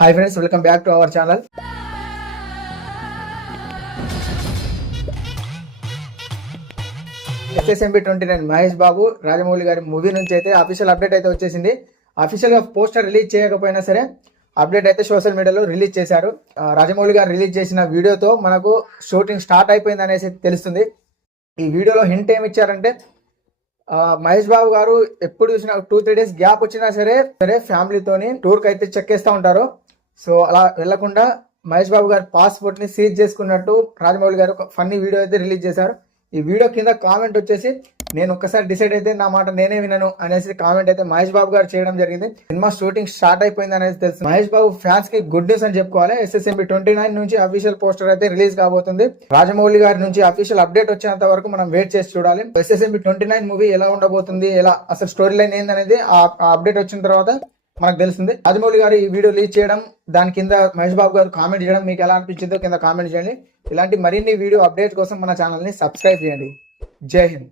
Hi friends, welcome back to our channel. SSMB 29 Mahesh Babu Rajamouli గారి movie నుంచి అయితే అఫీషియల్ అప్డేట్ అయితే వచ్చేసింది. అఫీషియల్ గా పోస్టర్ రిలీజ్ చేయకపోయినా సరే అప్డేట్ అయితే సోషల్ మీడియాలో రిలీజ్ చేశారు. రాజమౌళి గారు రిలీజ్ చేసిన వీడియోతో మనకు షూటింగ్ స్టార్ట్ అయిపోయింది అనేసి తెలుస్తుంది. ఈ వీడియోలో హింట్ ఏమి ఇచ్చారంటే మహేష్ బాబు గారు ఎప్పుడు చూసినా 2-3 డేస్ గ్యాప్ వచ్చినా సరే ఫ్యామిలీతోని టూర్ కి అయితే చెక్కేస్తూ ఉంటారు. సో అలా వెళ్లకుండా మహేష్ బాబు గారు పాస్పోర్ట్ ని సీజ్ చేసుకున్నట్టు రాజమౌళి గారు ఒక ఫన్నీ వీడియో అయితే రిలీజ్ చేశారు. ఈ వీడియో కింద కామెంట్ వచ్చేసి నేను ఒక్కసారి డిసైడ్ అయితే నా మాట నేనే వినను అనేసి కామెంట్ అయితే మహేష్ బాబు గారు చేయడం జరిగింది. సినిమా షూటింగ్ స్టార్ట్ అయిపోయింది అనేది తెలుసు. మహేష్ బాబు ఫ్యాన్స్ కి గుడ్ న్యూస్ అని చెప్పుకోవాలి. SSMB 29 నుంచి అఫీషియల్ పోస్టర్ అయితే రిలీజ్ కాబోతుంది. రాజమౌళి గారి నుంచి అఫీషియల్ అప్డేట్ వచ్చేంత వరకు మనం వెయిట్ చేసి చూడాలి. SSMB 29 మూవీ ఎలా ఉండబోతుంది, ఎలా అసలు స్టోరీ లైన్ ఏందనేది ఆ అప్డేట్ వచ్చిన తర్వాత మనకు తెలుస్తుంది. రాజమౌళి గారు ఈ వీడియో రిలీజ్ చేయడం, దాని కింద మహేష్ బాబు గారు కామెంట్ చేయడం మీకు ఎలా అనిపించిందో కింద కామెంట్ చేయండి. ఇలాంటి మరిన్ని వీడియో అప్డేట్ కోసం మన ఛానల్ ని సబ్స్క్రైబ్ చేయండి. జై హింద్.